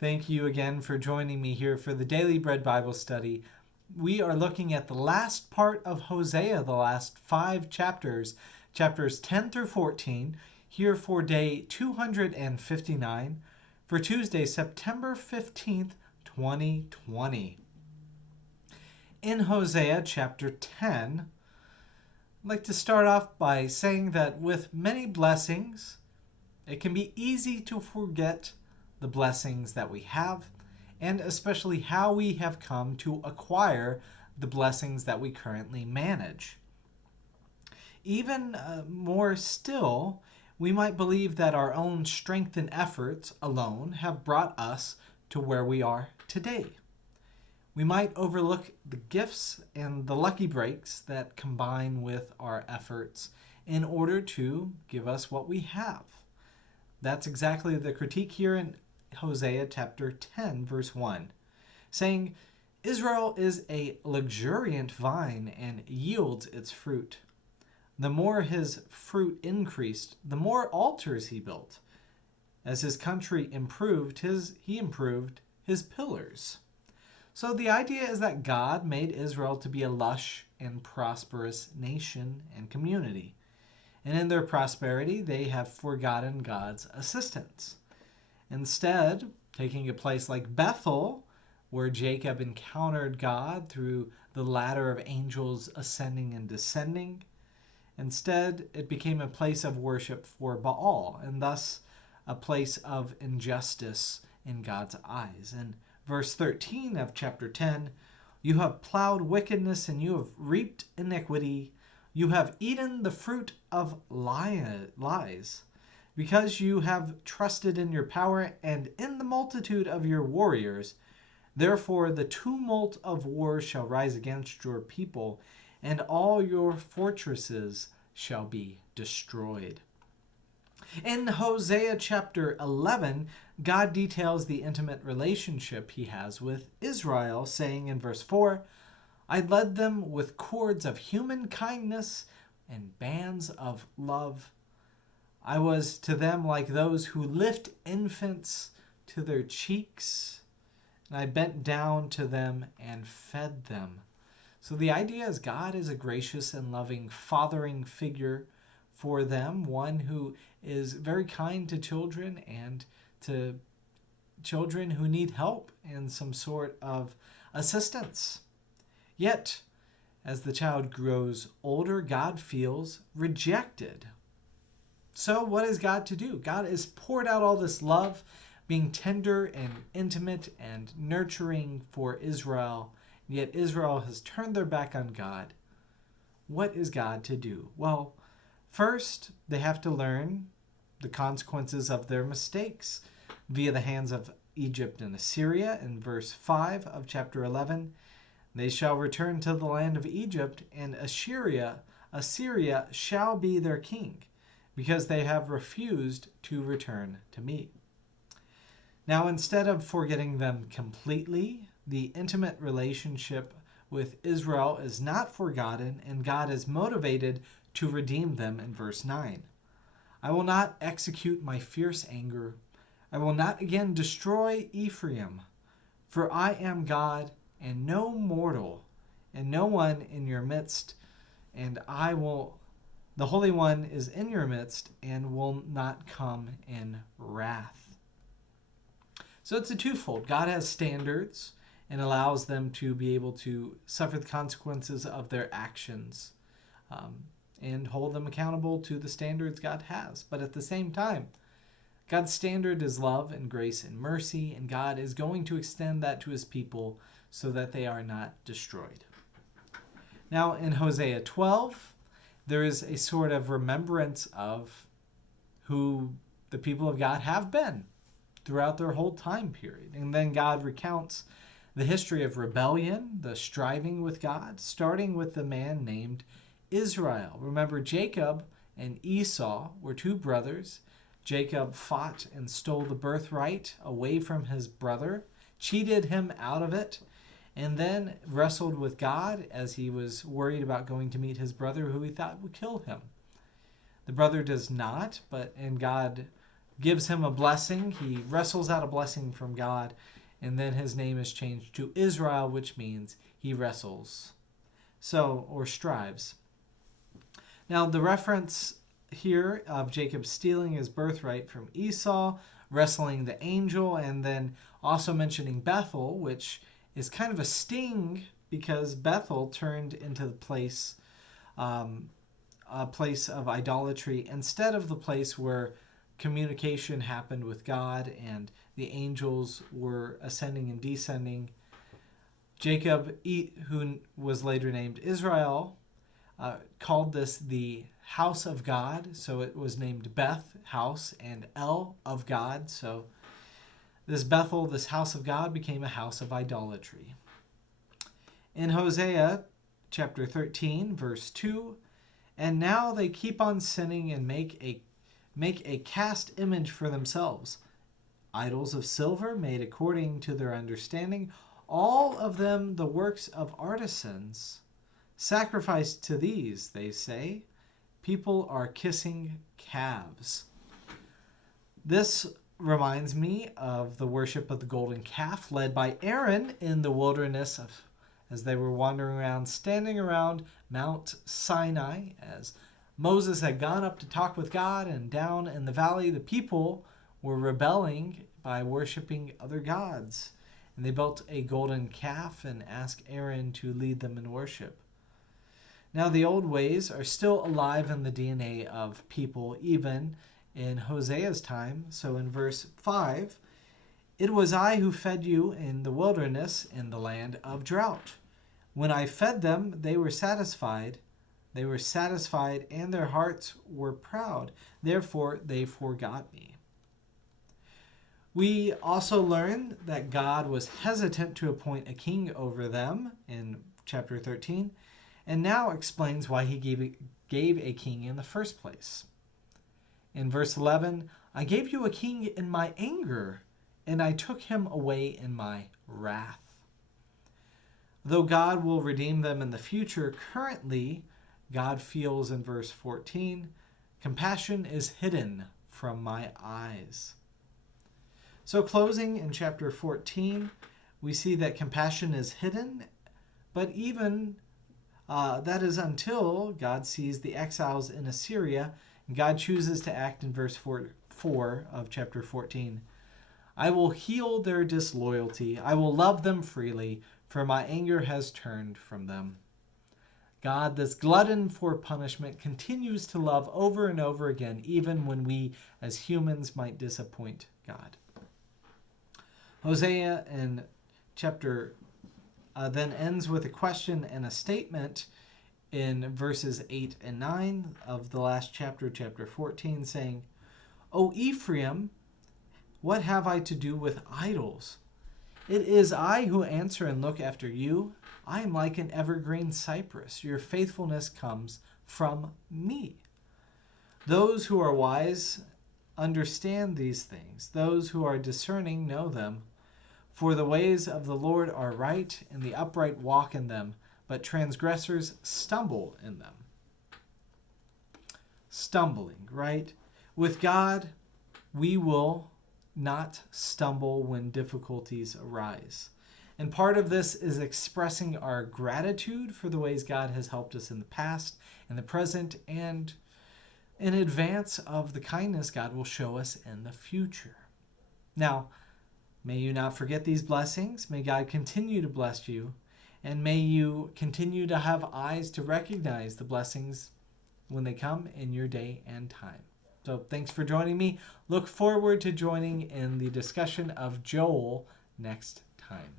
Thank you again for joining me here for the Daily Bread Bible Study. We are looking at the last part of Hosea, the last 5 chapters, chapters 10 through 14, here for day 259, for Tuesday, September 15th, 2020. In Hosea chapter 10, I'd like to start off by saying that with many blessings, it can be easy to forget the blessings that we have, and especially how we have come to acquire the blessings that we currently manage. Even more still, we might believe that our own strength and efforts alone have brought us to where we are today. We might overlook the gifts and the lucky breaks that combine with our efforts in order to give us what we have. That's exactly the critique here in Hosea chapter 10, verse 1, saying, Israel is a luxuriant vine and yields its fruit. The more his fruit increased, the more altars he built. As his country improved, he improved his pillars. So the idea is that God made Israel to be a lush and prosperous nation and community. And in their prosperity, they have forgotten God's assistance. Instead, taking a place like Bethel, where Jacob encountered God through the ladder of angels ascending and descending, instead it became a place of worship for Baal, and thus a place of injustice in God's eyes. In verse 13 of chapter 10, you have plowed wickedness and you have reaped iniquity. You have eaten the fruit of lies. Because you have trusted in your power and in the multitude of your warriors, therefore the tumult of war shall rise against your people, and all your fortresses shall be destroyed. In Hosea chapter 11, God details the intimate relationship he has with Israel, saying in verse 4, I led them with cords of human kindness and bands of love. I was to them like those who lift infants to their cheeks, and I bent down to them and fed them. So the idea is God is a gracious and loving fathering figure for them, one who is very kind to children and to children who need help and some sort of assistance. Yet, as the child grows older, God feels rejected. So what is God to do? God has poured out all this love, being tender and intimate and nurturing for Israel, yet Israel has turned their back on God. What is God to do? Well, first, they have to learn the consequences of their mistakes via the hands of Egypt and Assyria. In verse 5 of chapter 11, they shall return to the land of Egypt, and Assyria shall be their king, because they have refused to return to me. Now, instead of forgetting them completely, the intimate relationship with Israel is not forgotten, and God is motivated to redeem them in verse 9. I will not execute my fierce anger. I will not again destroy Ephraim, for I am God and no mortal, and no one in your midst, and the Holy One is in your midst and will not come in wrath. So it's a twofold. God has standards and allows them to be able to suffer the consequences of their actions and hold them accountable to the standards God has. But at the same time, God's standard is love and grace and mercy, and God is going to extend that to his people so that they are not destroyed. Now in Hosea 12, there is a sort of remembrance of who the people of God have been throughout their whole time period. And then God recounts the history of rebellion, the striving with God, starting with the man named Israel. Remember, Jacob and Esau were two brothers. Jacob fought and stole the birthright away from his brother, cheated him out of it, and then wrestled with God as he was worried about going to meet his brother who he thought would kill him. The brother does not, and God gives him a blessing. He wrestles out a blessing from God, and then his name is changed to Israel, which means he wrestles, or strives. Now, the reference here of Jacob stealing his birthright from Esau, wrestling the angel, and then also mentioning Bethel, which is kind of a sting because Bethel turned into the place, a place of idolatry instead of the place where communication happened with God and the angels were ascending and descending. Jacob, who was later named Israel, called this the house of God. So it was named Beth, house, and El, of God. So this Bethel, this house of God, became a house of idolatry. In Hosea chapter 13, verse 2, and now they keep on sinning and make a cast image for themselves, idols of silver made according to their understanding, all of them the works of artisans. Sacrifice to these, they say. People are kissing calves. This reminds me of the worship of the golden calf led by Aaron in the wilderness as they were wandering around, standing around Mount Sinai, as Moses had gone up to talk with God, and down in the valley the people were rebelling by worshiping other gods. And they built a golden calf and asked Aaron to lead them in worship. Now the old ways are still alive in the DNA of people, even in Hosea's time. So in verse 5, it was I who fed you in the wilderness in the land of drought. When I fed them, they were satisfied. They were satisfied, and their hearts were proud. Therefore, they forgot me. We also learn that God was hesitant to appoint a king over them in chapter 13, and now explains why he gave a king in the first place. In verse 11, I gave you a king in my anger, and I took him away in my wrath. Though God will redeem them in the future, currently, God feels in verse 14, compassion is hidden from my eyes. So closing in chapter 14, we see that compassion is hidden, but even that is until God sees the exiles in Assyria, and God chooses to act in verse 4 of chapter 14. I will heal their disloyalty. I will love them freely, for my anger has turned from them. God, this glutton for punishment, continues to love over and over again, even when we as humans might disappoint God. Hosea in chapter then ends with a question and a statement in verses 8 and 9 of the last chapter, chapter 14, saying, O Ephraim, what have I to do with idols? It is I who answer and look after you. I am like an evergreen cypress. Your faithfulness comes from me. Those who are wise understand these things. Those who are discerning know them. For the ways of the Lord are right, and the upright walk in them, but transgressors stumble in them. Stumbling, right? With God, we will not stumble when difficulties arise. And part of this is expressing our gratitude for the ways God has helped us in the past, in the present, and in advance of the kindness God will show us in the future. Now, may you not forget these blessings. May God continue to bless you, and may you continue to have eyes to recognize the blessings when they come in your day and time. So thanks for joining me. Look forward to joining in the discussion of Joel next time.